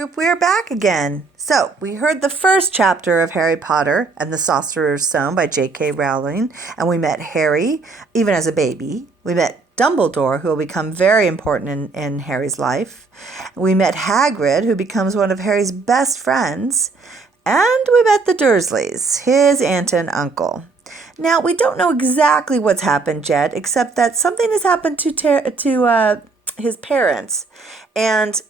We're back again. So, we heard the first chapter of Harry Potter and the Sorcerer's Stone by J.K. Rowling, and we met Harry, even as a baby. We met Dumbledore, who will become very important in Harry's life. We met Hagrid, who becomes one of Harry's best friends. And we met the Dursleys, his aunt and uncle. Now, we don't know exactly what's happened yet, except that something has happened to his parents, and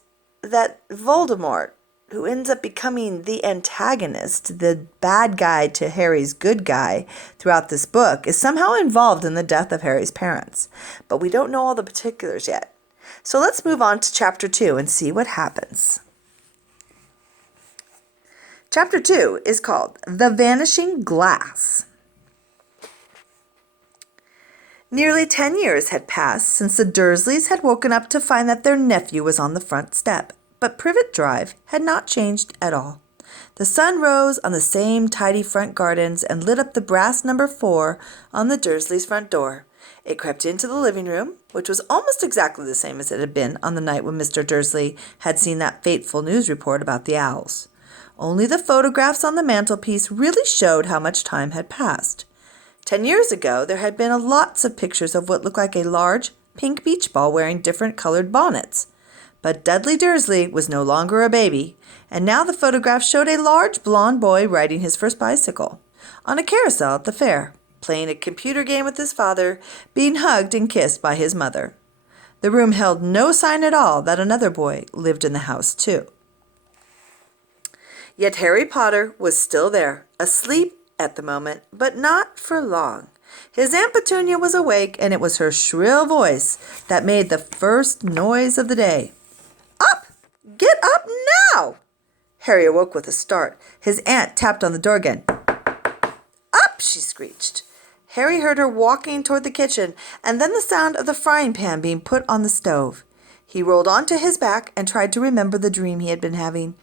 that Voldemort, who ends up becoming the antagonist, the bad guy to Harry's good guy throughout this book, is somehow involved in the death of Harry's parents. But we don't know all the particulars yet. So let's move on to Chapter 2 and see what happens. Chapter 2 is called The Vanishing Glass. Nearly 10 years had passed since the Dursleys had woken up to find that their nephew was on the front step, but Privet Drive had not changed at all. The sun rose on the same tidy front gardens and lit up the brass number 4 on the Dursleys' front door. It crept into the living room, which was almost exactly the same as it had been on the night when Mr. Dursley had seen that fateful news report about the owls. Only the photographs on the mantelpiece really showed how much time had passed. 10 years ago, there had been lots of pictures of what looked like a large pink beach ball wearing different colored bonnets. But Dudley Dursley was no longer a baby, and now the photograph showed a large blond boy riding his first bicycle, on a carousel at the fair, playing a computer game with his father, being hugged and kissed by his mother. The room held no sign at all that another boy lived in the house, too. Yet Harry Potter was still there, asleep at the moment, but not for long. His Aunt Petunia was awake, and it was her shrill voice that made the first noise of the day. "Up! Get up now!" Harry awoke with a start. His aunt tapped on the door again. "Up!" she screeched. Harry heard her walking toward the kitchen, and then the sound of the frying pan being put on the stove. He rolled onto his back and tried to remember the dream he had been having.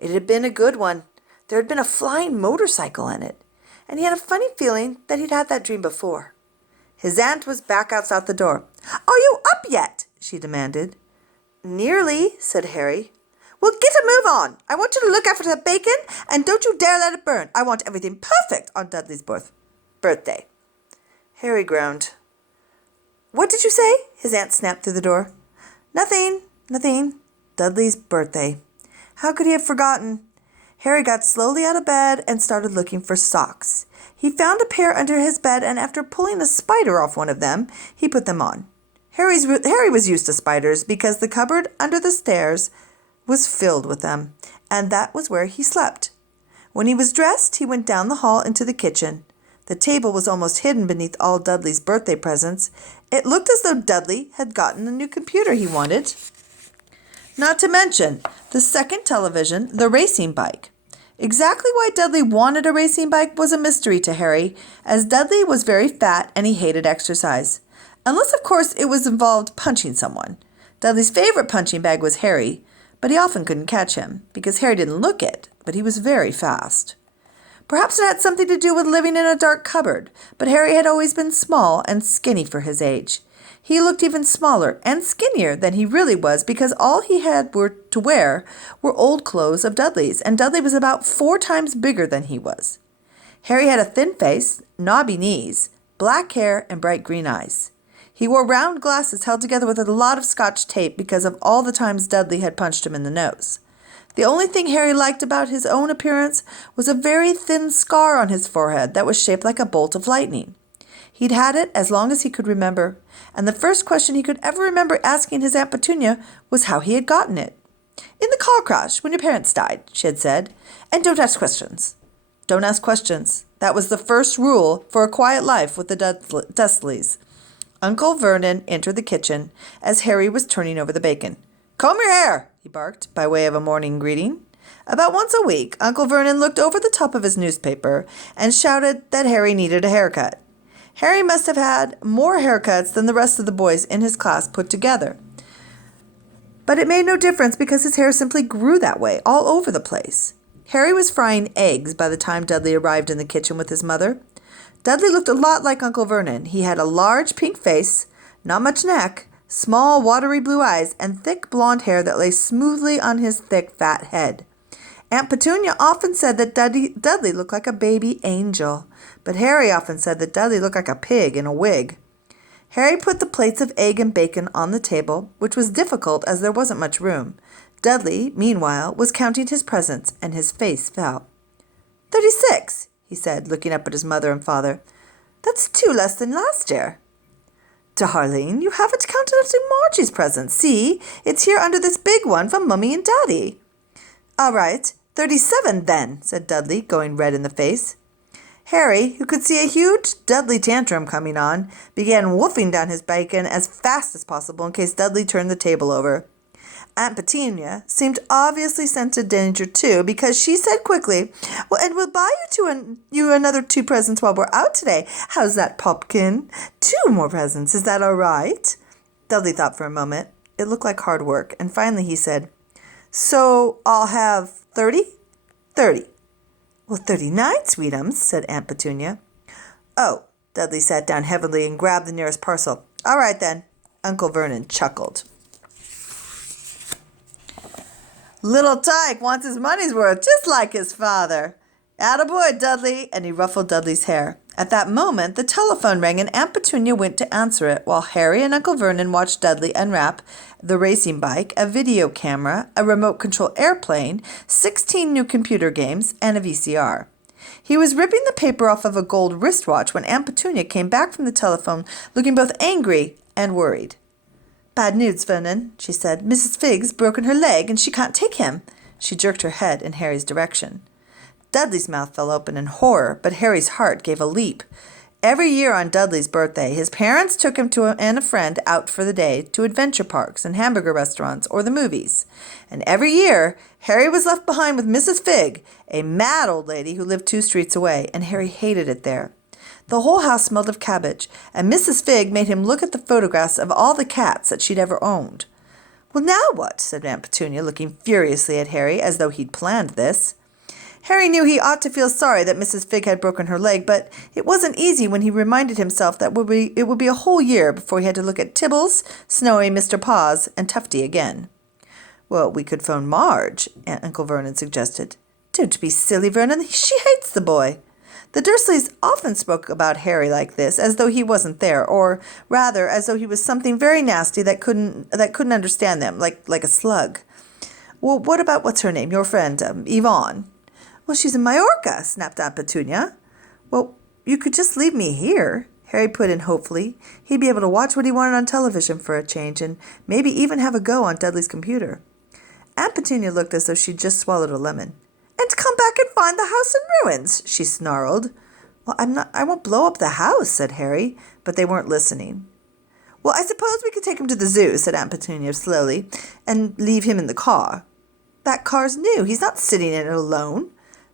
It had been a good one. There had been a flying motorcycle in it, and he had a funny feeling that he'd had that dream before. His aunt was back outside the door. "Are you up yet?" she demanded. "Nearly," said Harry. "Well, get a move on. I want you to look after the bacon, and don't you dare let it burn. I want everything perfect on Dudley's birthday." Harry groaned. "What did you say?" his aunt snapped through the door. Nothing. Dudley's birthday. How could he have forgotten? Harry got slowly out of bed and started looking for socks. He found a pair under his bed, and after pulling a spider off one of them, he put them on. Harry was used to spiders because the cupboard under the stairs was filled with them, and that was where he slept. When he was dressed, he went down the hall into the kitchen. The table was almost hidden beneath all Dudley's birthday presents. It looked as though Dudley had gotten the new computer he wanted. Not to mention the second television, the racing bike. Exactly why Dudley wanted a racing bike was a mystery to Harry, as Dudley was very fat and he hated exercise. Unless, of course, it was involved punching someone. Dudley's favorite punching bag was Harry, but he often couldn't catch him, because Harry didn't look it, but he was very fast. Perhaps it had something to do with living in a dark cupboard, but Harry had always been small and skinny for his age. He looked even smaller and skinnier than he really was because all he had to wear were old clothes of Dudley's, and Dudley was about 4 times bigger than he was. Harry had a thin face, knobby knees, black hair, and bright green eyes. He wore round glasses held together with a lot of Scotch tape because of all the times Dudley had punched him in the nose. The only thing Harry liked about his own appearance was a very thin scar on his forehead that was shaped like a bolt of lightning. He'd had it as long as he could remember, and the first question he could ever remember asking his Aunt Petunia was how he had gotten it. "In the car crash, when your parents died," she had said, "and don't ask questions." Don't ask questions. That was the first rule for a quiet life with the Dursleys. Uncle Vernon entered the kitchen as Harry was turning over the bacon. "Comb your hair," he barked, by way of a morning greeting. About once a week, Uncle Vernon looked over the top of his newspaper and shouted that Harry needed a haircut. Harry must have had more haircuts than the rest of the boys in his class put together. But it made no difference because his hair simply grew that way, all over the place. Harry was frying eggs by the time Dudley arrived in the kitchen with his mother. Dudley looked a lot like Uncle Vernon. He had a large pink face, not much neck, small, watery blue eyes, and thick blonde hair that lay smoothly on his thick, fat head. Aunt Petunia often said that Dudley looked like a baby angel, but Harry often said that Dudley looked like a pig in a wig. Harry put the plates of egg and bacon on the table, which was difficult as there wasn't much room. Dudley, meanwhile, was counting his presents, and his face fell. 36, he said, looking up at his mother and father. That's 2 less than last year. Darling, you haven't counted up to Margie's present. See, it's here under this big one from Mummy and Daddy. All right, 37 then, said Dudley, going red in the face. Harry, who could see a huge Dudley tantrum coming on, began wolfing down his bacon as fast as possible in case Dudley turned the table over. Aunt Petunia seemed obviously scented danger too, because she said quickly, "Well, and we'll buy you another 2 presents while we're out today. How's that, Popkin? 2 more presents, is that all right?" Dudley thought for a moment. It looked like hard work, and finally he said, "So I'll have 30? 30. Well, 39, sweetums," said Aunt Petunia. "Oh," Dudley sat down heavily and grabbed the nearest parcel. "All right, then." Uncle Vernon chuckled. "Little Tyke wants his money's worth, just like his father. Attaboy, Dudley," and he ruffled Dudley's hair. At that moment, the telephone rang, and Aunt Petunia went to answer it, while Harry and Uncle Vernon watched Dudley unwrap the racing bike, a video camera, a remote-control airplane, 16 new computer games, and a VCR. He was ripping the paper off of a gold wristwatch when Aunt Petunia came back from the telephone, looking both angry and worried. "Bad news, Vernon," she said. "Mrs. Figg's broken her leg, and she can't take him." She jerked her head in Harry's direction. Dudley's mouth fell open in horror, but Harry's heart gave a leap. Every year on Dudley's birthday, his parents took him and a friend out for the day to adventure parks and hamburger restaurants or the movies. And every year, Harry was left behind with Mrs. Figg, a mad old lady who lived 2 streets away, and Harry hated it there. The whole house smelled of cabbage, and Mrs. Figg made him look at the photographs of all the cats that she'd ever owned. "Well, now what?" said Aunt Petunia, looking furiously at Harry as though he'd planned this. Harry knew he ought to feel sorry that Mrs. Figg had broken her leg, but it wasn't easy when he reminded himself that it would be a whole year before he had to look at Tibbles, Snowy, Mr. Paws, and Tufty again. "Well, we could phone Marge," Uncle Vernon suggested. "Don't be silly, Vernon. She hates the boy." The Dursleys often spoke about Harry like this, as though he wasn't there, or rather, as though he was something very nasty that couldn't understand them, like a slug. "Well, what about what's her name, your friend, Yvonne?" "Well, she's in Majorca," snapped Aunt Petunia. "Well, you could just leave me here," Harry put in hopefully. He'd be able to watch what he wanted on television for a change, and maybe even have a go on Dudley's computer. Aunt Petunia looked as though she'd just swallowed a lemon. "And come back and find the house in ruins," she snarled. "Well, I won't blow up the house," said Harry, but they weren't listening. "Well, I suppose we could take him to the zoo," said Aunt Petunia slowly, "and leave him in the car." "That car's new. He's not sitting in it alone."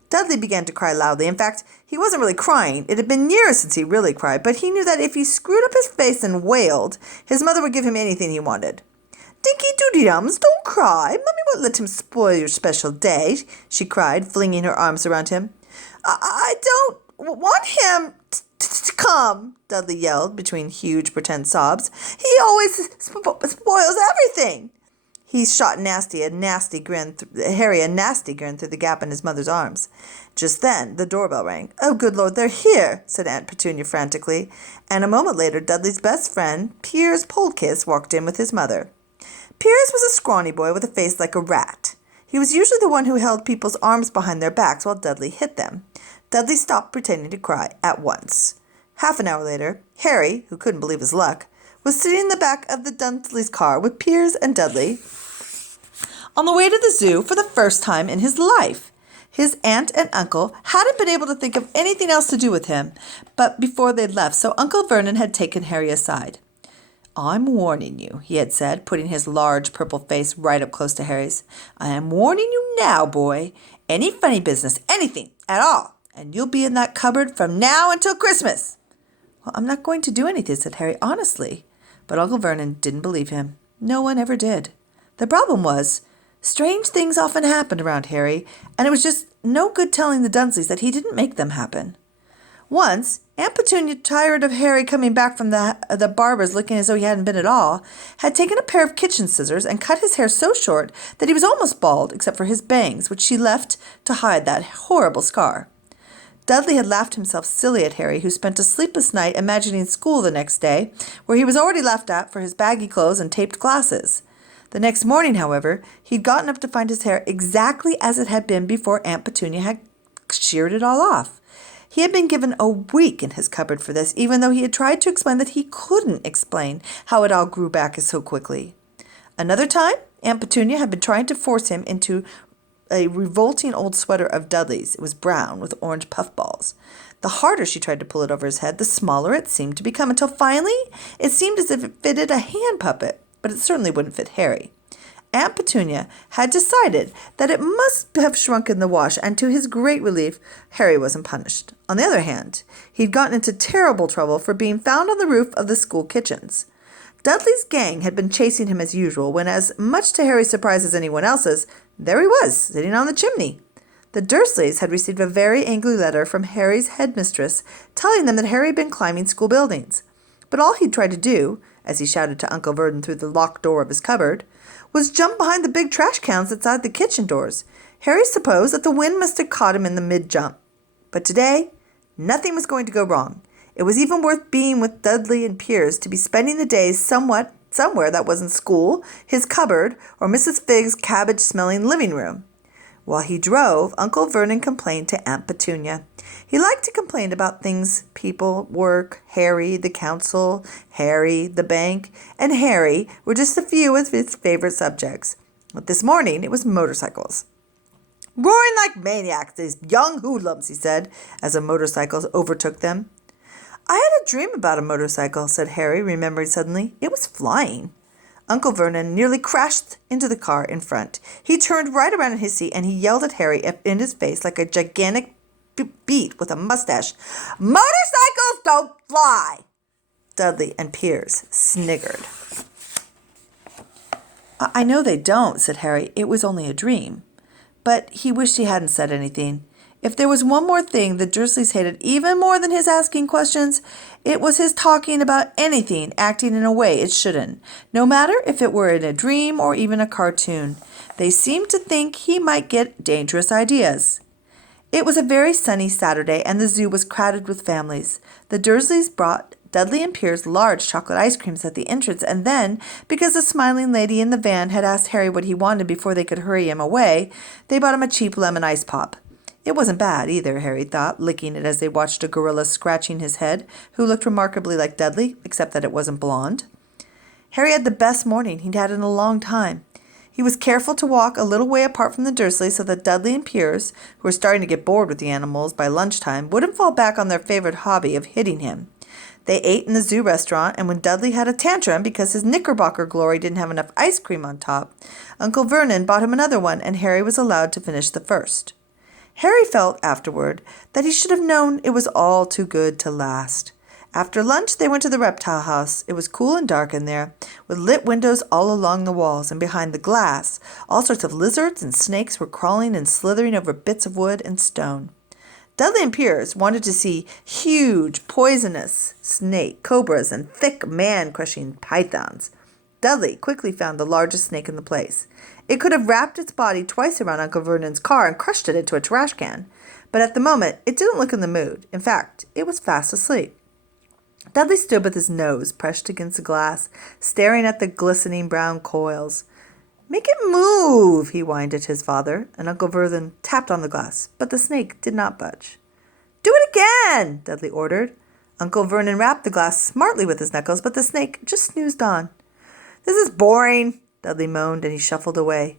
Dudley began to cry loudly. In fact, he wasn't really crying. It had been years since he really cried, but he knew that if he screwed up his face and wailed, his mother would give him anything he wanted. "Dinky-doody-dums, don't cry. Mummy won't let him spoil your special day," she cried, flinging her arms around him. I don't want him to come," Dudley yelled between huge pretend sobs. "He always spoils everything." He shot Harry a nasty grin through the gap in his mother's arms. Just then, the doorbell rang. "Oh, good Lord, they're here," said Aunt Petunia frantically. And a moment later, Dudley's best friend, Piers Polekiss, walked in with his mother. Piers was a scrawny boy with a face like a rat. He was usually the one who held people's arms behind their backs while Dudley hit them. Dudley stopped pretending to cry at once. Half an hour later, Harry, who couldn't believe his luck, was sitting in the back of the Dunsleys' car with Piers and Dudley on the way to the zoo for the first time in his life. His aunt and uncle hadn't been able to think of anything else to do with him but before they'd left, so Uncle Vernon had taken Harry aside. "I'm warning you," he had said, putting his large purple face right up close to Harry's. "I am warning you now, boy. Any funny business, anything at all, and you'll be in that cupboard from now until Christmas." "Well, I'm not going to do anything," said Harry, honestly. But Uncle Vernon didn't believe him. No one ever did. The problem was, strange things often happened around Harry, and it was just no good telling the Dunsleys that he didn't make them happen. Once, Aunt Petunia, tired of Harry coming back from the barber's looking as though he hadn't been at all, had taken a pair of kitchen scissors and cut his hair so short that he was almost bald except for his bangs, which she left to hide that horrible scar. Dudley had laughed himself silly at Harry, who spent a sleepless night imagining school the next day, where he was already laughed at for his baggy clothes and taped glasses. The next morning, however, he'd gotten up to find his hair exactly as it had been before Aunt Petunia had sheared it all off. He had been given a week in his cupboard for this, even though he had tried to explain that he couldn't explain how it all grew back so quickly. Another time, Aunt Petunia had been trying to force him into a revolting old sweater of Dudley's. It was brown with orange puffballs. The harder she tried to pull it over his head, the smaller it seemed to become, until finally it seemed as if it fitted a hand puppet, but it certainly wouldn't fit Harry. Aunt Petunia had decided that it must have shrunk in the wash, and to his great relief, Harry wasn't punished. On the other hand, he'd gotten into terrible trouble for being found on the roof of the school kitchens. Dudley's gang had been chasing him as usual when, as much to Harry's surprise as anyone else's, there he was, sitting on the chimney. The Dursleys had received a very angry letter from Harry's headmistress telling them that Harry had been climbing school buildings. But all he'd tried to do, as he shouted to Uncle Vernon through the locked door of his cupboard, was jump behind the big trash cans outside the kitchen doors. Harry supposed that the wind must have caught him in the mid-jump. But today, nothing was going to go wrong. It was even worth being with Dudley and Piers to be spending the days somewhere that wasn't school, his cupboard, or Mrs. Figg's cabbage-smelling living room. While he drove, Uncle Vernon complained to Aunt Petunia. He liked to complain about things, people, work, Harry, the council, Harry, the bank, and Harry were just a few of his favorite subjects. But this morning it was motorcycles. "Roaring like maniacs, these young hoodlums," he said, as a motorcycle overtook them. "I had a dream about a motorcycle," said Harry, remembering suddenly. "It was flying." Uncle Vernon nearly crashed into the car in front. He turned right around in his seat and he yelled at Harry in his face like a gigantic beat with a mustache. "Motorcycles don't fly!" Dudley and Piers sniggered. "I know they don't," said Harry. "It was only a dream." But he wished he hadn't said anything. If there was one more thing the Dursleys hated even more than his asking questions, it was his talking about anything, acting in a way it shouldn't, no matter if it were in a dream or even a cartoon. They seemed to think he might get dangerous ideas. It was a very sunny Saturday, and the zoo was crowded with families. The Dursleys brought Dudley and Piers large chocolate ice creams at the entrance, and then, because the smiling lady in the van had asked Harry what he wanted before they could hurry him away, they bought him a cheap lemon ice pop. It wasn't bad either, Harry thought, licking it as they watched a gorilla scratching his head, who looked remarkably like Dudley, except that it wasn't blonde. Harry had the best morning he'd had in a long time. He was careful to walk a little way apart from the Dursleys so that Dudley and Piers, who were starting to get bored with the animals by lunchtime, wouldn't fall back on their favorite hobby of hitting him. They ate in the zoo restaurant, and when Dudley had a tantrum because his Knickerbocker glory didn't have enough ice cream on top, Uncle Vernon bought him another one, and Harry was allowed to finish the first. Harry felt afterward that he should have known it was all too good to last. After lunch, they went to the reptile house. It was cool and dark in there, with lit windows all along the walls, and behind the glass, all sorts of lizards and snakes were crawling and slithering over bits of wood and stone. Dudley and Piers wanted to see huge, poisonous snake cobras and thick, man-crushing pythons. Dudley quickly found the largest snake in the place. It could have wrapped its body twice around Uncle Vernon's car and crushed it into a trash can. But at the moment, it didn't look in the mood. In fact, it was fast asleep. Dudley stood with his nose pressed against the glass, staring at the glistening brown coils. "Make it move," he whined at his father, and Uncle Vernon tapped on the glass, but the snake did not budge. "Do it again," Dudley ordered. Uncle Vernon rapped the glass smartly with his knuckles, but the snake just snoozed on. "This is boring," Dudley moaned, and he shuffled away.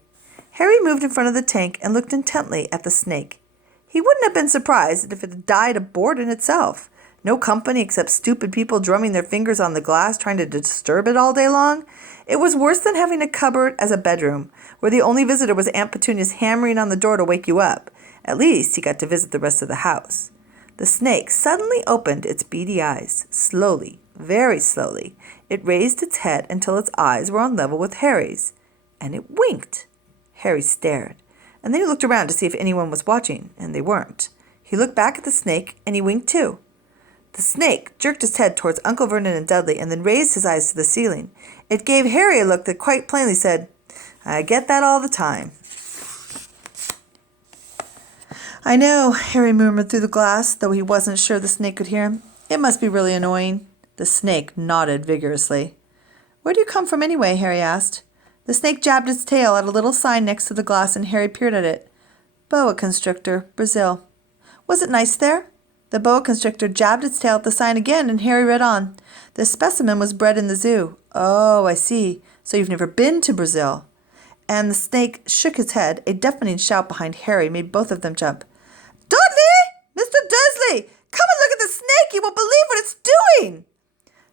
Harry moved in front of the tank and looked intently at the snake. He wouldn't have been surprised if it had died of boredom itself. No company except stupid people drumming their fingers on the glass trying to disturb it all day long. It was worse than having a cupboard as a bedroom, where the only visitor was Aunt Petunia's hammering on the door to wake you up. At least he got to visit the rest of the house. The snake suddenly opened its beady eyes, slowly, very slowly. It raised its head until its eyes were on level with Harry's, and it winked. Harry stared, and then he looked around to see if anyone was watching, and they weren't. He looked back at the snake, and he winked too. The snake jerked his head towards Uncle Vernon and Dudley and then raised his eyes to the ceiling. It gave Harry a look that quite plainly said, "I get that all the time." "I know," Harry murmured through the glass, though he wasn't sure the snake could hear him. "It must be really annoying." The snake nodded vigorously. "Where do you come from anyway?" Harry asked. The snake jabbed its tail at a little sign next to the glass, and Harry peered at it. "Boa constrictor, Brazil." "Was it nice there?" The boa constrictor jabbed its tail at the sign again, and Harry read on. "This specimen was bred in the zoo." "Oh, I see. So you've never been to Brazil." And the snake shook his head. A deafening shout behind Harry made both of them jump. "Dudley! Mr. Dursley! Come and look at the snake! You won't believe what it's doing!"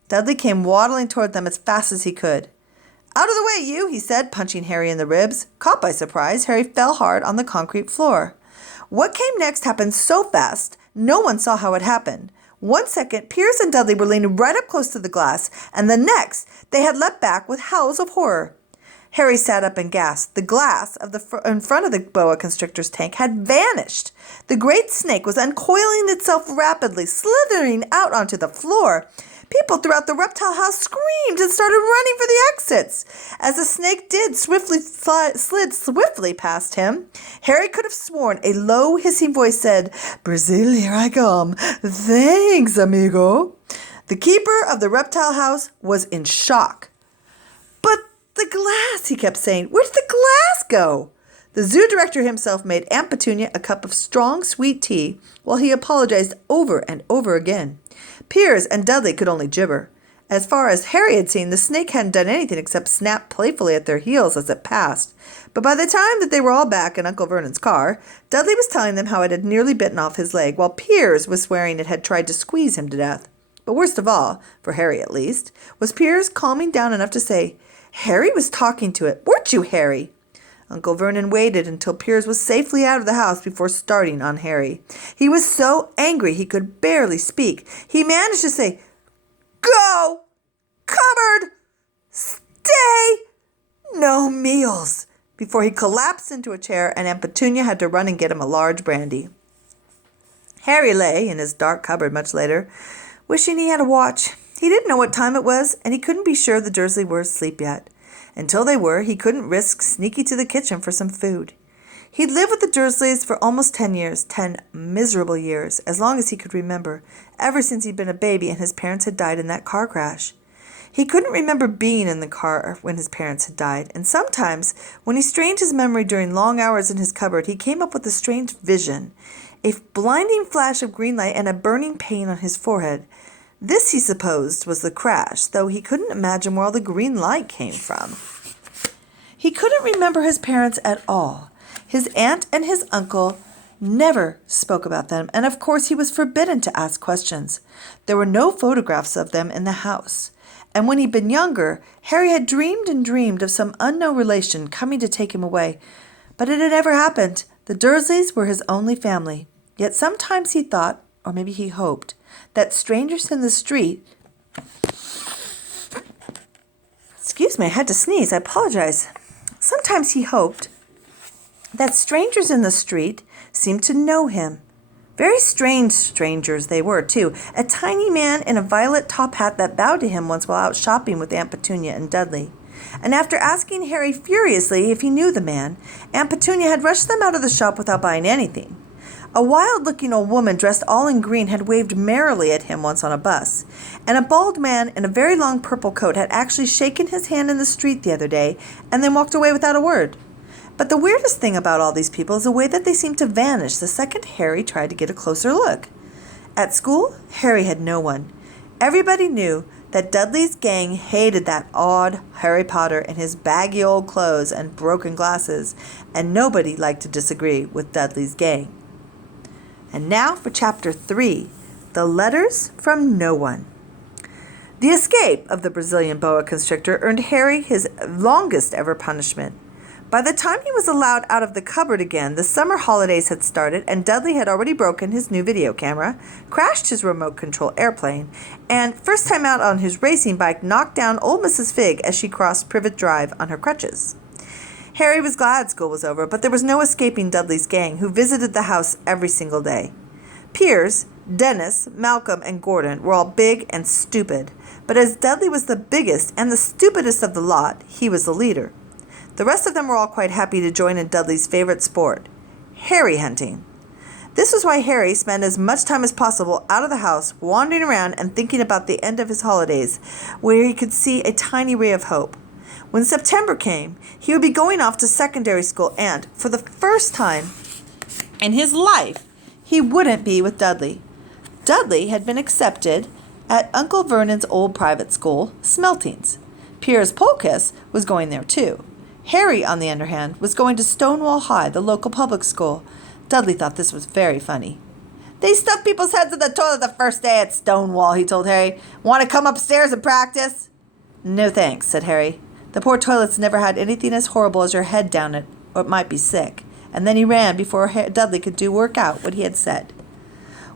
Dudley came waddling toward them as fast as he could. "Out of the way, you," he said, punching Harry in the ribs. Caught by surprise, Harry fell hard on the concrete floor. What came next happened so fast, no one saw how it happened. 1 second, Piers and Dudley were leaning right up close to the glass, and the next, they had leapt back with howls of horror. Harry sat up and gasped. The glass in front of the boa constrictor's tank had vanished. The great snake was uncoiling itself rapidly, slithering out onto the floor. People throughout the reptile house screamed and started running for the exits. As the snake slid swiftly past him, Harry could have sworn a low, hissing voice said, "Brazil, here I come. Thanks, amigo." The keeper of the reptile house was in shock. "But the glass," he kept saying. "Where did the glass go?" The zoo director himself made Aunt Petunia a cup of strong, sweet tea while he apologized over and over again. Piers and Dudley could only gibber. As far as Harry had seen, the snake hadn't done anything except snap playfully at their heels as it passed. But by the time that they were all back in Uncle Vernon's car, Dudley was telling them how it had nearly bitten off his leg, while Piers was swearing it had tried to squeeze him to death. But worst of all, for Harry at least, was Piers calming down enough to say, "Harry was talking to it, weren't you, Harry?" Uncle Vernon waited until Piers was safely out of the house before starting on Harry. He was so angry he could barely speak. He managed to say, "Go! Cupboard! Stay! No meals!" before he collapsed into a chair and Aunt Petunia had to run and get him a large brandy. Harry lay in his dark cupboard much later, wishing he had a watch. He didn't know what time it was, and he couldn't be sure the Dursley were asleep yet. Until they were, he couldn't risk sneaking to the kitchen for some food. He'd lived with the Dursleys for almost 10 years, 10 miserable years, as long as he could remember, ever since he'd been a baby and his parents had died in that car crash. He couldn't remember being in the car when his parents had died, and sometimes, when he strained his memory during long hours in his cupboard, he came up with a strange vision, a blinding flash of green light and a burning pain on his forehead. This, he supposed, was the crash, though he couldn't imagine where all the green light came from. He couldn't remember his parents at all. His aunt and his uncle never spoke about them, and of course he was forbidden to ask questions. There were no photographs of them in the house. And when he'd been younger, Harry had dreamed and dreamed of some unknown relation coming to take him away. But it had never happened. The Dursleys were his only family. Yet sometimes he thought, or maybe he hoped, that strangers in the street... Excuse me, I had to sneeze. I apologize. Sometimes he hoped that strangers in the street seemed to know him. Very strange strangers they were, too. A tiny man in a violet top hat that bowed to him once while out shopping with Aunt Petunia and Dudley. And after asking Harry furiously if he knew the man, Aunt Petunia had rushed them out of the shop without buying anything. A wild-looking old woman dressed all in green had waved merrily at him once on a bus, and a bald man in a very long purple coat had actually shaken his hand in the street the other day and then walked away without a word. But the weirdest thing about all these people is the way that they seemed to vanish the second Harry tried to get a closer look. At school, Harry had no one. Everybody knew that Dudley's gang hated that odd Harry Potter in his baggy old clothes and broken glasses, and nobody liked to disagree with Dudley's gang. And now for Chapter 3, The Letters from No One. The escape of the Brazilian boa constrictor earned Harry his longest ever punishment. By the time he was allowed out of the cupboard again, the summer holidays had started, and Dudley had already broken his new video camera, crashed his remote control airplane, and first time out on his racing bike knocked down old Mrs. Figg as she crossed Privet Drive on her crutches. Harry was glad school was over, but there was no escaping Dudley's gang, who visited the house every single day. Piers, Dennis, Malcolm, and Gordon were all big and stupid, but as Dudley was the biggest and the stupidest of the lot, he was the leader. The rest of them were all quite happy to join in Dudley's favorite sport, Harry hunting. This was why Harry spent as much time as possible out of the house, wandering around and thinking about the end of his holidays, where he could see a tiny ray of hope. When September came, he would be going off to secondary school and, for the first time in his life, he wouldn't be with Dudley. Dudley had been accepted at Uncle Vernon's old private school, Smeltings. Piers Polkiss was going there too. Harry, on the other hand, was going to Stonewall High, the local public school. Dudley thought this was very funny. "They stuff people's heads in the toilet the first day at Stonewall," he told Harry. "Want to come upstairs and practice?" "No thanks," said Harry. "The poor toilets never had anything as horrible as your head down it, or it might be sick." And then he ran before Dudley could work out what he had said.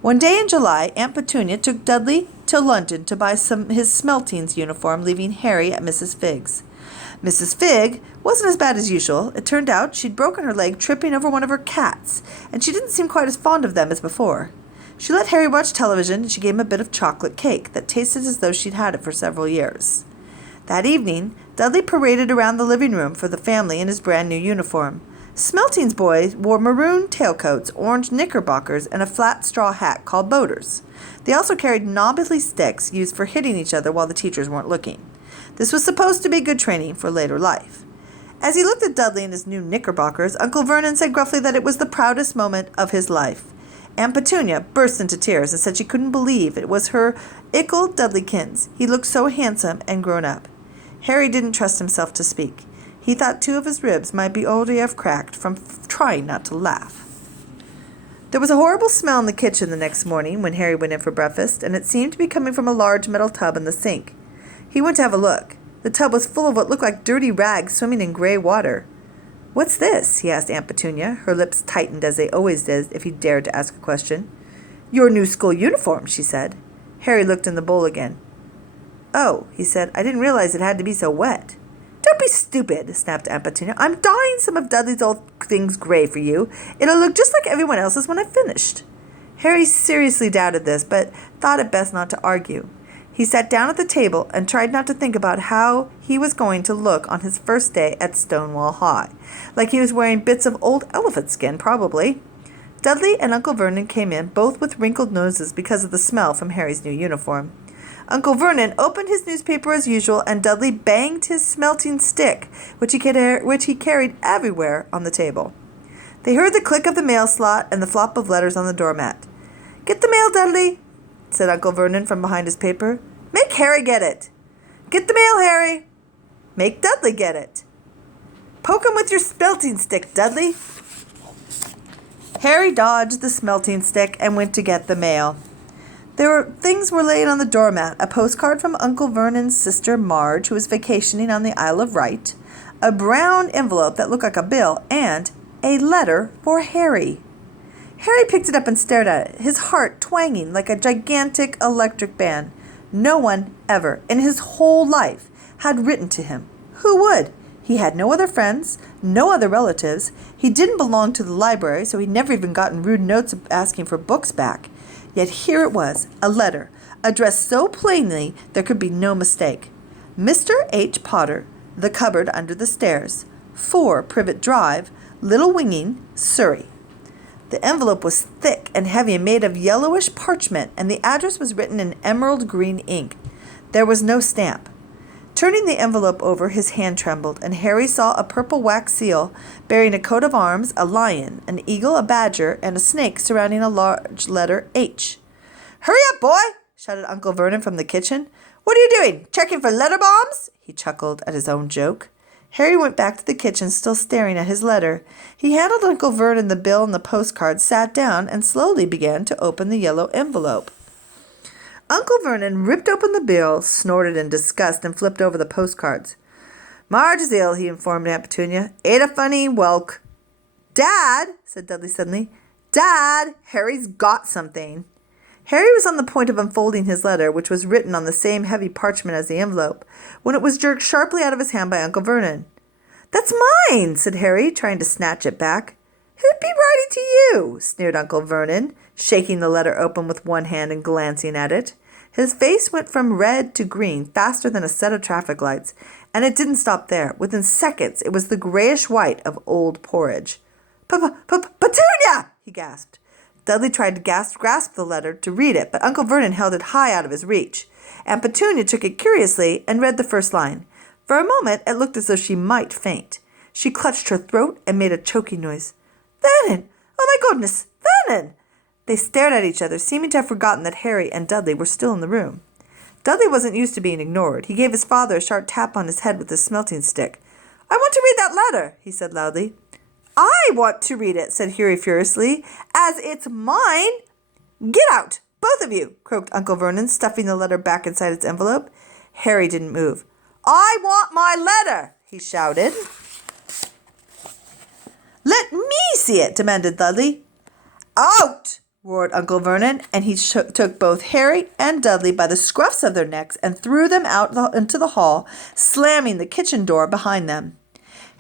One day in July, Aunt Petunia took Dudley to London to buy his Smeltings uniform, leaving Harry at Mrs. Figg's. Mrs. Figg wasn't as bad as usual. It turned out she'd broken her leg tripping over one of her cats, and she didn't seem quite as fond of them as before. She let Harry watch television, and she gave him a bit of chocolate cake that tasted as though she'd had it for several years. That evening, Dudley paraded around the living room for the family in his brand new uniform. Smeltings boys wore maroon tailcoats, orange knickerbockers, and a flat straw hat called boaters. They also carried knobbly sticks used for hitting each other while the teachers weren't looking. This was supposed to be good training for later life. As he looked at Dudley in his new knickerbockers, Uncle Vernon said gruffly that it was the proudest moment of his life. Aunt Petunia burst into tears and said she couldn't believe it was her ickle Dudleykins. He looked so handsome and grown up. Harry didn't trust himself to speak. He thought 2 of his ribs might be already have cracked from trying not to laugh. There was a horrible smell in the kitchen the next morning when Harry went in for breakfast, and it seemed to be coming from a large metal tub in the sink. He went to have a look. The tub was full of what looked like dirty rags swimming in gray water. "What's this?" he asked Aunt Petunia. Her lips tightened as they always did if he dared to ask a question. "Your new school uniform," she said. Harry looked in the bowl again. "Oh," he said, "I didn't realize it had to be so wet." "Don't be stupid," snapped Aunt Petunia. "I'm dyeing some of Dudley's old things gray for you. It'll look just like everyone else's when I've finished." Harry seriously doubted this, but thought it best not to argue. He sat down at the table and tried not to think about how he was going to look on his first day at Stonewall High. Like he was wearing bits of old elephant skin, probably. Dudley and Uncle Vernon came in, both with wrinkled noses because of the smell from Harry's new uniform. Uncle Vernon opened his newspaper as usual, and Dudley banged his smelting stick, which he carried everywhere, on the table. They heard the click of the mail slot and the flop of letters on the doormat. "Get the mail, Dudley," said Uncle Vernon from behind his paper. "Make Harry get it." "Get the mail, Harry." "Make Dudley get it." "Poke him with your smelting stick, Dudley." Harry dodged the smelting stick and went to get the mail. Things were laid on the doormat: a postcard from Uncle Vernon's sister Marge, who was vacationing on the Isle of Wight, a brown envelope that looked like a bill, and a letter for Harry. Harry picked it up and stared at it, his heart twanging like a gigantic electric band. No one ever, in his whole life, had written to him. Who would? He had no other friends, no other relatives. He didn't belong to the library, so he'd never even gotten rude notes asking for books back. Yet here it was, a letter, addressed so plainly there could be no mistake. Mr. H. Potter, The Cupboard Under the Stairs, 4 Privet Drive, Little Winging, Surrey. The envelope was thick and heavy and made of yellowish parchment, and the address was written in emerald green ink. There was no stamp. Turning the envelope over, his hand trembled, and Harry saw a purple wax seal bearing a coat of arms, a lion, an eagle, a badger, and a snake surrounding a large letter H. "Hurry up, boy!" shouted Uncle Vernon from the kitchen. "What are you doing? Checking for letter bombs?" He chuckled at his own joke. Harry went back to the kitchen, still staring at his letter. He handed Uncle Vernon the bill and the postcard, sat down, and slowly began to open the yellow envelope. Uncle Vernon ripped open the bill, snorted in disgust, and flipped over the postcards. "Marge is ill," he informed Aunt Petunia. "Ate a funny whelk." "Dad," said Dudley suddenly. "Dad, Harry's got something." Harry was on the point of unfolding his letter, which was written on the same heavy parchment as the envelope, when it was jerked sharply out of his hand by Uncle Vernon. "That's mine," said Harry, trying to snatch it back. "Who'd be writing to you?" sneered Uncle Vernon, shaking the letter open with one hand and glancing at it. His face went from red to green faster than a set of traffic lights, and it didn't stop there. Within seconds, it was the grayish-white of old porridge. "Petunia!" he gasped. Dudley tried to grasp the letter to read it, but Uncle Vernon held it high out of his reach. Aunt Petunia took it curiously and read the first line. For a moment, it looked as though she might faint. She clutched her throat and made a choking noise. "Vernon! Oh, my goodness! Vernon!" They stared at each other, seeming to have forgotten that Harry and Dudley were still in the room. Dudley wasn't used to being ignored. He gave his father a sharp tap on his head with his smelting stick. "I want to read that letter," he said loudly. "I want to read it," said Harry furiously, "as it's mine." "Get out, both of you," croaked Uncle Vernon, stuffing the letter back inside its envelope. Harry didn't move. "I want my letter," he shouted. "Let me see it," demanded Dudley. "Out!" roared Uncle Vernon, and he took both Harry and Dudley by the scruffs of their necks and threw them out into the hall, slamming the kitchen door behind them.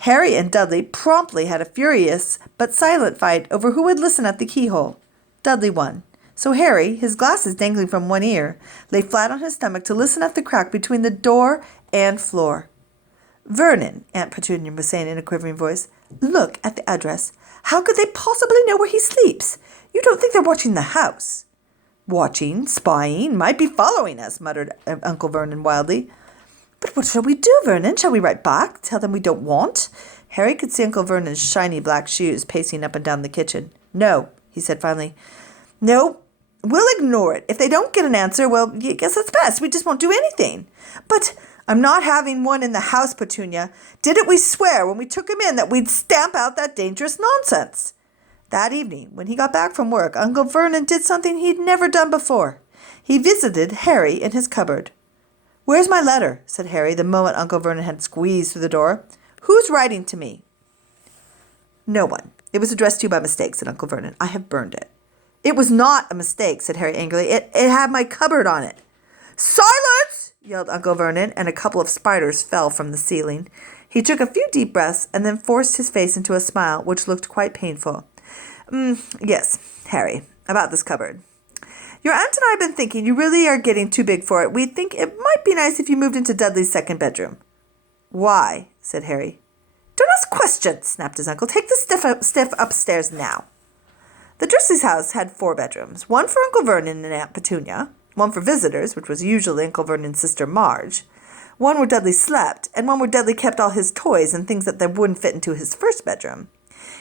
Harry and Dudley promptly had a furious but silent fight over who would listen at the keyhole. Dudley won. So Harry, his glasses dangling from one ear, lay flat on his stomach to listen at the crack between the door and floor. "Vernon," Aunt Petunia was saying in a quivering voice, "look at the address. How could they possibly know where he sleeps? You don't think they're watching the house?" "Watching, spying, might be following us," muttered Uncle Vernon wildly. "But what shall we do, Vernon? Shall we write back? Tell them we don't want?" Harry could see Uncle Vernon's shiny black shoes pacing up and down the kitchen. "No," he said finally. "No, we'll ignore it. If they don't get an answer, well, I guess that's best. We just won't do anything." "But I'm not having one in the house, Petunia. Didn't we swear when we took him in that we'd stamp out that dangerous nonsense?" That evening, when he got back from work, Uncle Vernon did something he'd never done before. He visited Harry in his cupboard. "Where's my letter?" said Harry the moment Uncle Vernon had squeezed through the door. "Who's writing to me?" "No one. It was addressed to you by mistake," said Uncle Vernon. "I have burned it." "It was not a mistake," said Harry angrily. It had my cupboard on it." "Silence!" yelled Uncle Vernon, and a couple of spiders fell from the ceiling. He took a few deep breaths and then forced his face into a smile which looked quite painful. Yes, Harry, about this cupboard. Your aunt and I have been thinking you really are getting too big for it. We think it might be nice if you moved into Dudley's second bedroom." "Why?" said Harry. "Don't ask questions," snapped his uncle. "Take the stiff upstairs now." The Dursleys' house had 4 bedrooms, one for Uncle Vernon and Aunt Petunia, one for visitors, which was usually Uncle Vernon's sister Marge, one where Dudley slept, and one where Dudley kept all his toys and things that wouldn't fit into his first bedroom.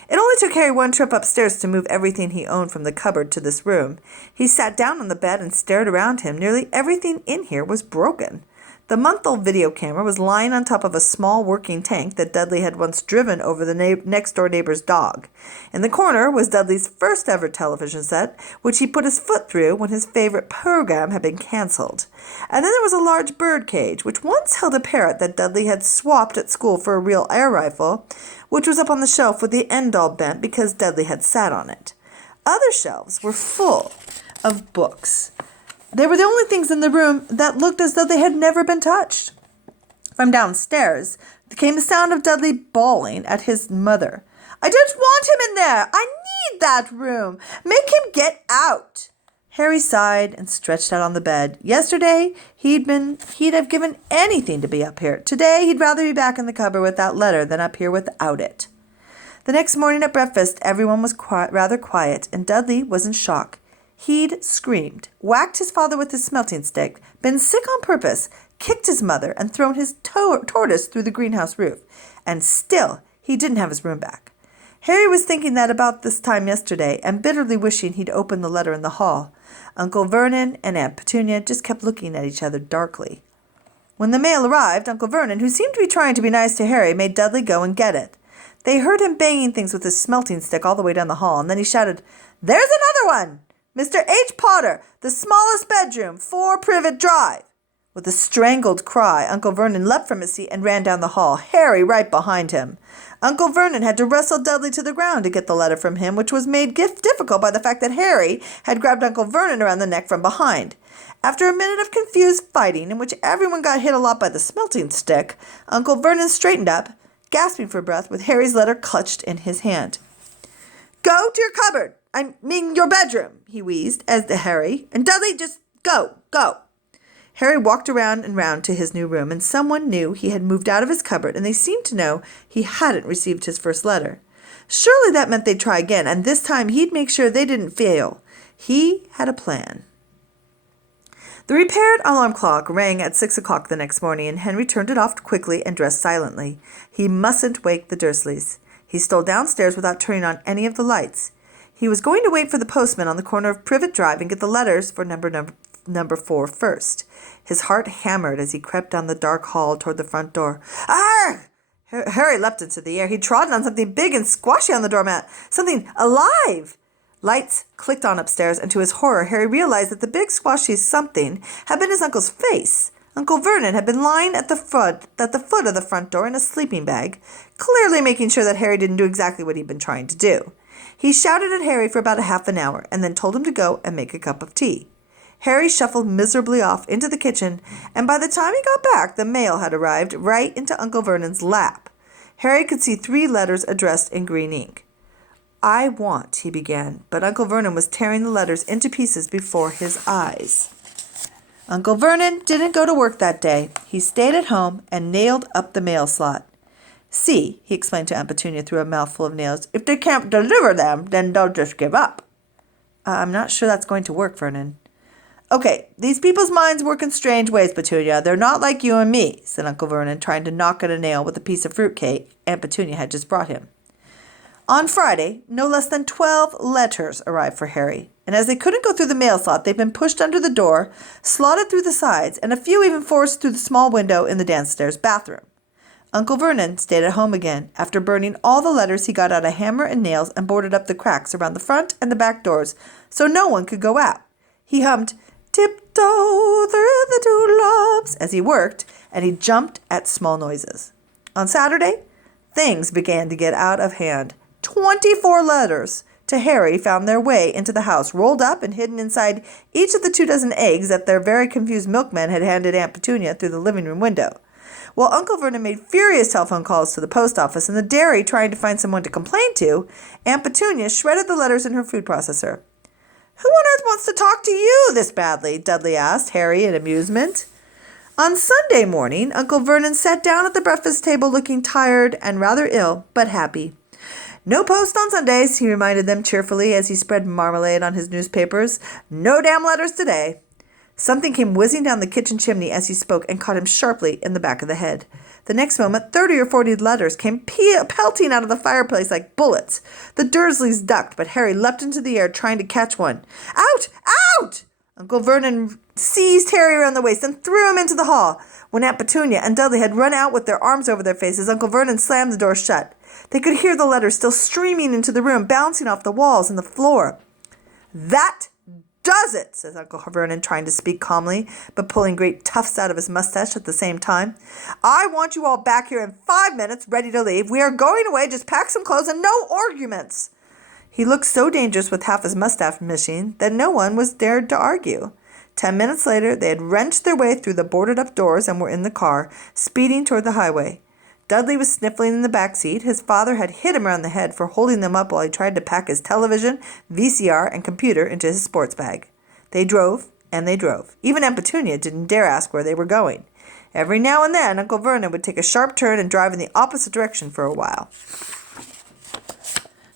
It only took Harry one trip upstairs to move everything he owned from the cupboard to this room. He sat down on the bed and stared around him. Nearly everything in here was broken. The month-old video camera was lying on top of a small working tank that Dudley had once driven over the next-door neighbor's dog. In the corner was Dudley's first-ever television set, which he put his foot through when his favorite program had been canceled. And then there was a large bird cage, which once held a parrot that Dudley had swapped at school for a real air rifle, which was up on the shelf with the end all bent because Dudley had sat on it. Other shelves were full of books. They were the only things in the room that looked as though they had never been touched. From downstairs came the sound of Dudley bawling at his mother. "I don't want him in there! I need that room! Make him get out!" Harry sighed and stretched out on the bed. Yesterday, he'd have given anything to be up here. Today, he'd rather be back in the cupboard with that letter than up here without it. The next morning at breakfast, everyone was rather quiet, and Dudley was in shock. He'd screamed, whacked his father with his smelting stick, been sick on purpose, kicked his mother, and thrown his tortoise through the greenhouse roof. And still, he didn't have his room back. Harry was thinking that about this time yesterday, and bitterly wishing he'd opened the letter in the hall. Uncle Vernon and Aunt Petunia just kept looking at each other darkly. When the mail arrived, Uncle Vernon, who seemed to be trying to be nice to Harry, made Dudley go and get it. They heard him banging things with his smelting stick all the way down the hall, and then he shouted, "There's another one! Mr. H. Potter, the smallest bedroom, 4 Privet Drive." With a strangled cry, Uncle Vernon leapt from his seat and ran down the hall, Harry right behind him. Uncle Vernon had to wrestle Dudley to the ground to get the letter from him, which was made difficult by the fact that Harry had grabbed Uncle Vernon around the neck from behind. After a minute of confused fighting, in which everyone got hit a lot by the smelting stick, Uncle Vernon straightened up, gasping for breath, with Harry's letter clutched in his hand. Go to your cupboard. I mean your bedroom, he wheezed as to Harry. And Dudley, just go. Harry walked around and round to his new room, and someone knew he had moved out of his cupboard, and they seemed to know he hadn't received his first letter. Surely that meant they'd try again, and this time he'd make sure they didn't fail. He had a plan. The repaired alarm clock rang at 6 o'clock the next morning, and Henry turned it off quickly and dressed silently. He mustn't wake the Dursleys. He stole downstairs without turning on any of the lights. He was going to wait for the postman on the corner of Privet Drive and get the letters for number 4 first. His heart hammered as he crept down the dark hall toward the front door. Arrgh! Harry leapt into the air. He'd trodden on something big and squashy on the doormat. Something alive! Lights clicked on upstairs, and to his horror, Harry realized that the big squashy something had been his uncle's face. Uncle Vernon had been lying at the foot of the front door in a sleeping bag, clearly making sure that Harry didn't do exactly what he'd been trying to do. He shouted at Harry for about a half an hour, and then told him to go and make a cup of tea. Harry shuffled miserably off into the kitchen, and by the time he got back, the mail had arrived right into Uncle Vernon's lap. Harry could see 3 letters addressed in green ink. I want, he began, but Uncle Vernon was tearing the letters into pieces before his eyes. Uncle Vernon didn't go to work that day. He stayed at home and nailed up the mail slot. See, he explained to Aunt Petunia through a mouthful of nails, if they can't deliver them, then they'll just give up. I'm not sure that's going to work, Vernon. Okay, these people's minds work in strange ways, Petunia. They're not like you and me, said Uncle Vernon, trying to knock at a nail with a piece of fruitcake Aunt Petunia had just brought him. On Friday, no less than 12 letters arrived for Harry, and as they couldn't go through the mail slot, they'd been pushed under the door, slotted through the sides, and a few even forced through the small window in the downstairs bathroom. Uncle Vernon stayed at home again. After burning all the letters, he got out a hammer and nails and boarded up the cracks around the front and the back doors so no one could go out. He hummed, "Tiptoe through the tulips," as he worked, and he jumped at small noises. On Saturday, things began to get out of hand. 24 letters to Harry found their way into the house, rolled up and hidden inside each of the 24 eggs that their very confused milkman had handed Aunt Petunia through the living room window. While Uncle Vernon made furious telephone calls to the post office and the dairy trying to find someone to complain to, Aunt Petunia shredded the letters in her food processor. Who on earth wants to talk to you this badly? Dudley asked Harry in amusement. On Sunday morning, Uncle Vernon sat down at the breakfast table looking tired and rather ill, but happy. No post on Sundays, he reminded them cheerfully as he spread marmalade on his newspapers. No damn letters today. Something came whizzing down the kitchen chimney as he spoke and caught him sharply in the back of the head. The next moment, 30 or 40 letters came pelting out of the fireplace like bullets. The Dursleys ducked, but Harry leapt into the air trying to catch one. Out! Out! Uncle Vernon seized Harry around the waist and threw him into the hall. When Aunt Petunia and Dudley had run out with their arms over their faces, Uncle Vernon slammed the door shut. They could hear the letters still streaming into the room, bouncing off the walls and the floor. That does it, says Uncle Vernon, trying to speak calmly, but pulling great tufts out of his mustache at the same time. I want you all back here in 5 minutes, ready to leave. We are going away. Just pack some clothes and no arguments. He looked so dangerous with half his mustache missing that no one was dared to argue. 10 minutes later, they had wrenched their way through the boarded-up doors and were in the car, speeding toward the highway. Dudley was sniffling in the back seat. His father had hit him around the head for holding them up while he tried to pack his television, VCR, and computer into his sports bag. They drove, and they drove. Even Aunt Petunia didn't dare ask where they were going. Every now and then, Uncle Vernon would take a sharp turn and drive in the opposite direction for a while.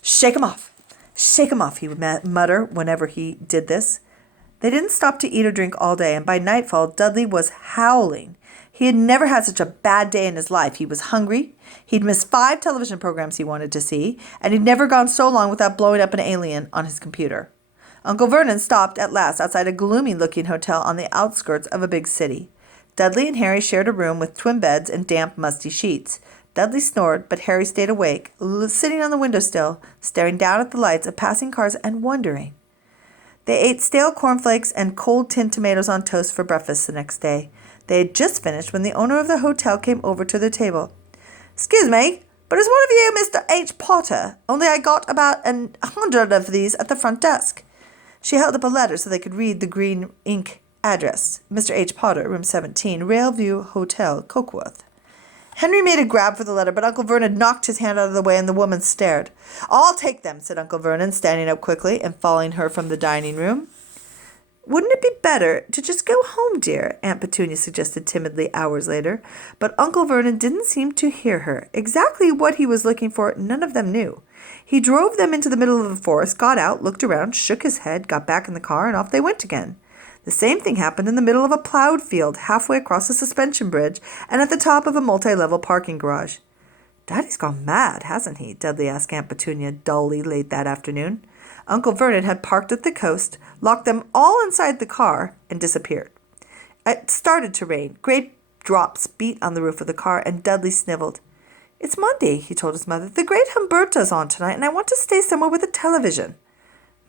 Shake 'em off, he would mutter whenever he did this. They didn't stop to eat or drink all day, and by nightfall, Dudley was howling. He had never had such a bad day in his life. He was hungry, he'd missed 5 television programs he wanted to see, and he'd never gone so long without blowing up an alien on his computer. Uncle Vernon stopped at last outside a gloomy-looking hotel on the outskirts of a big city. Dudley and Harry shared a room with twin beds and damp, musty sheets. Dudley snored, but Harry stayed awake, sitting on the windowsill, staring down at the lights of passing cars and wondering. They ate stale cornflakes and cold tinned tomatoes on toast for breakfast the next day. They had just finished when the owner of the hotel came over to their table. "Excuse me, but is one of you Mr. H. Potter? Only I got about 100 of these at the front desk." She held up a letter so they could read the green ink address. Mr. H. Potter, room 17, Railview Hotel, Cokeworth. Henry made a grab for the letter, but Uncle Vernon knocked his hand out of the way, and the woman stared. "I'll take them," said Uncle Vernon, standing up quickly and following her from the dining room. "Wouldn't it be better to just go home, dear?" Aunt Petunia suggested timidly hours later. But Uncle Vernon didn't seem to hear her. Exactly what he was looking for, none of them knew. He drove them into the middle of the forest, got out, looked around, shook his head, got back in the car, and off they went again. The same thing happened in the middle of a plowed field, halfway across a suspension bridge, and at the top of a multi-level parking garage. "Daddy's gone mad, hasn't he?" Dudley asked Aunt Petunia dully late that afternoon. Uncle Vernon had parked at the coast, locked them all inside the car, and disappeared. It started to rain. Great drops beat on the roof of the car, and Dudley sniveled. "It's Monday," he told his mother. "The Great Humberto's on tonight, and I want to stay somewhere with a television."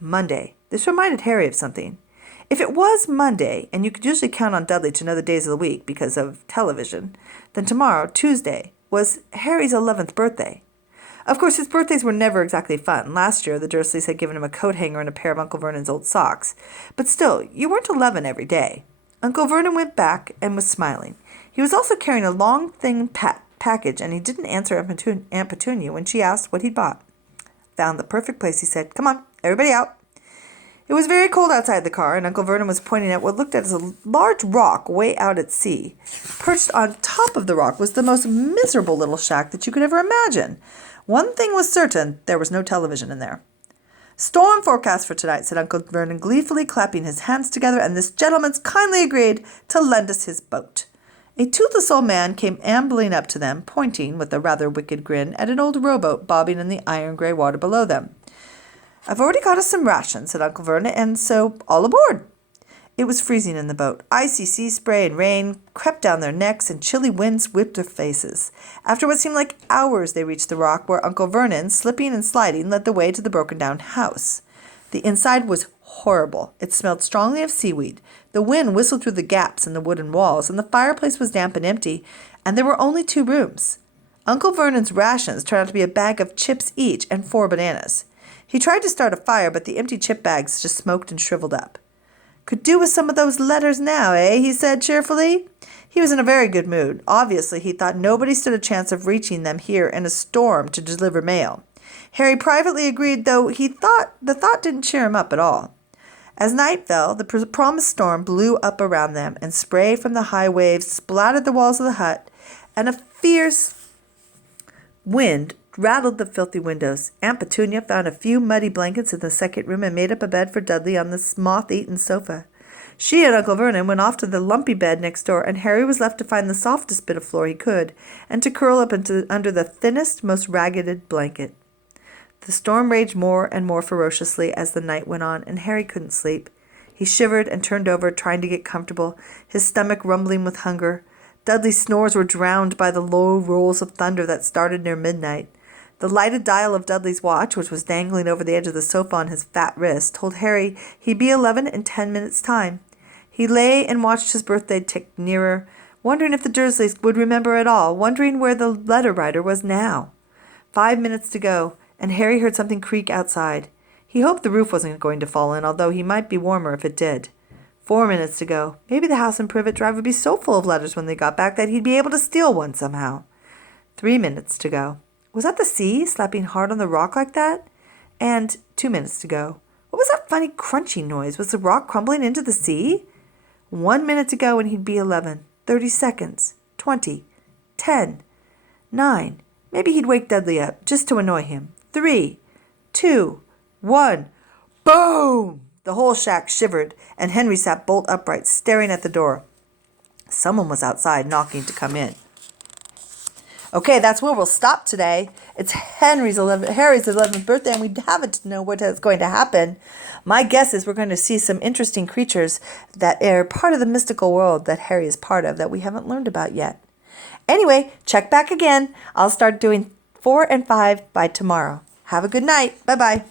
Monday. This reminded Harry of something. If it was Monday, and you could usually count on Dudley to know the days of the week because of television, then tomorrow, Tuesday, was Harry's 11th birthday. Of course, his birthdays were never exactly fun. Last year, the Dursleys had given him a coat hanger and a pair of Uncle Vernon's old socks. But still, you weren't 11 every day. Uncle Vernon went back and was smiling. He was also carrying a long, thin package, and he didn't answer Aunt Petunia when she asked what he'd bought. "Found the perfect place," he said. "Come on, everybody out." It was very cold outside the car, and Uncle Vernon was pointing at what looked as a large rock way out at sea. Perched on top of the rock was the most miserable little shack that you could ever imagine. One thing was certain, there was no television in there. "Storm forecast for tonight," said Uncle Vernon, gleefully clapping his hands together, "and this gentleman's kindly agreed to lend us his boat." A toothless old man came ambling up to them, pointing, with a rather wicked grin, at an old rowboat bobbing in the iron-gray water below them. "I've already got us some rations," said Uncle Vernon, "and so all aboard." It was freezing in the boat. Icy sea spray and rain crept down their necks, and chilly winds whipped their faces. After what seemed like hours, they reached the rock where Uncle Vernon, slipping and sliding, led the way to the broken-down house. The inside was horrible. It smelled strongly of seaweed. The wind whistled through the gaps in the wooden walls, and the fireplace was damp and empty, and there were only 2 rooms. Uncle Vernon's rations turned out to be a bag of chips each and 4 bananas. He tried to start a fire, but the empty chip bags just smoked and shriveled up. "Could do with some of those letters now, eh?" he said cheerfully. He was in a very good mood. Obviously, he thought nobody stood a chance of reaching them here in a storm to deliver mail. Harry privately agreed, though the thought didn't cheer him up at all. As night fell, the promised storm blew up around them, and spray from the high waves splattered the walls of the hut, and a fierce wind rattled the filthy windows. Aunt Petunia found a few muddy blankets in the second room and made up a bed for Dudley on the moth-eaten sofa. She and Uncle Vernon went off to the lumpy bed next door, and Harry was left to find the softest bit of floor he could, and to curl up under the thinnest, most ragged blanket. The storm raged more and more ferociously as the night went on, and Harry couldn't sleep. He shivered and turned over, trying to get comfortable, his stomach rumbling with hunger. Dudley's snores were drowned by the low rolls of thunder that started near midnight. The lighted dial of Dudley's watch, which was dangling over the edge of the sofa on his fat wrist, told Harry he'd be 11 in 10 minutes' time. He lay and watched his birthday tick nearer, wondering if the Dursleys would remember at all, wondering where the letter writer was now. 5 minutes to go, and Harry heard something creak outside. He hoped the roof wasn't going to fall in, although he might be warmer if it did. 4 minutes to go. Maybe the house in Privet Drive would be so full of letters when they got back that he'd be able to steal one somehow. 3 minutes to go. Was that the sea slapping hard on the rock like that? And 2 minutes to go. What was that funny crunching noise? Was the rock crumbling into the sea? 1 minute to go and he'd be 11. 30 seconds. 20. 10. 9. Maybe he'd wake Dudley up, just to annoy him. 3. 2. 1. Boom! The whole shack shivered, and Henry sat bolt upright, staring at the door. Someone was outside, knocking to come in. Okay, that's where we'll stop today. It's Harry's 11th birthday, and we haven't know what is going to happen. My guess is we're going to see some interesting creatures that are part of the mystical world that Harry is part of that we haven't learned about yet. Anyway, check back again. I'll start doing 4 and 5 by tomorrow. Have a good night. Bye-bye.